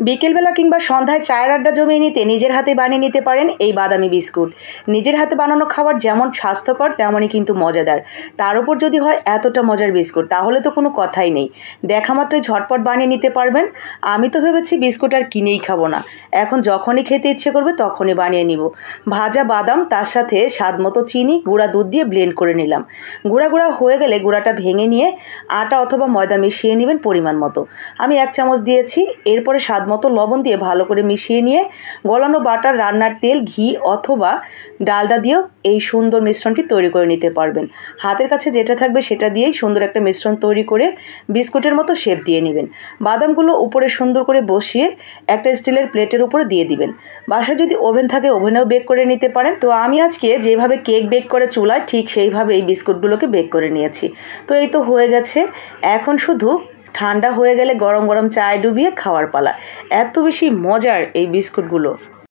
বিকেলবেলা কিংবা সন্ধ্যায় চায়ের আড্ডা জমিয়ে নিতে নিজের হাতে বানিয়ে নিতে পারেন এই বাদামি বিস্কুট। নিজের হাতে বানানো খাবার যেমন স্বাস্থ্যকর তেমনই কিন্তু মজাদার। তার উপর যদি হয় এতটা মজার বিস্কুট তাহলে তো কোনো কথাই নেই। দেখা মাত্রই ঝটপট বানিয়ে নিতে পারবেন। আমি তো ভেবেছি বিস্কুট আর কিনেই খাবো না, এখন যখনই খেতে ইচ্ছে করবে তখনই বানিয়ে নিব। ভাজা বাদাম, তার সাথে স্বাদ মতো চিনি, গুঁড়া দুধ দিয়ে ব্লেন্ড করে নিলাম। গুঁড়া গুঁড়া হয়ে গেলে গুঁড়াটা ভেঙে নিয়ে আটা অথবা ময়দা মিশিয়ে নেবেন পরিমাণ মতো। আমি 1 চামচ দিয়েছি। এরপরে স্বাদ মতো লবণ দিয়ে ভালো করে মিশিয়ে নিয়ে গলানো বাটার, রান্নার তেল, ঘি অথবা ডালডা দিয়েও এই সুন্দর মিশ্রণটি তৈরি করে নিতে পারবেন। হাতের কাছে যেটা থাকবে সেটা দিয়েই সুন্দর একটা মিশ্রণ তৈরি করে বিস্কুটের মতো শেপ দিয়ে নেবেন। বাদামগুলো উপরে সুন্দর করে বসিয়ে একটা স্টিলের প্লেটের উপরে দিয়ে দিবেন। বাসায় যদি ওভেন থাকে ওভেনেও বেক করে নিতে পারেন। তো আমি আজকে যেভাবে কেক বেক করে চুলায় ঠিক সেইভাবে এই বিস্কুটগুলোকে বেক করে নিয়েছি। তো এই তো হয়ে গেছে। এখন শুধু ঠান্ডা হয়ে গেলে গরম গরম চায়ে ডুবিয়ে খাওয়ার পালা। এত বেশি মজার এই বিস্কুটগুলো।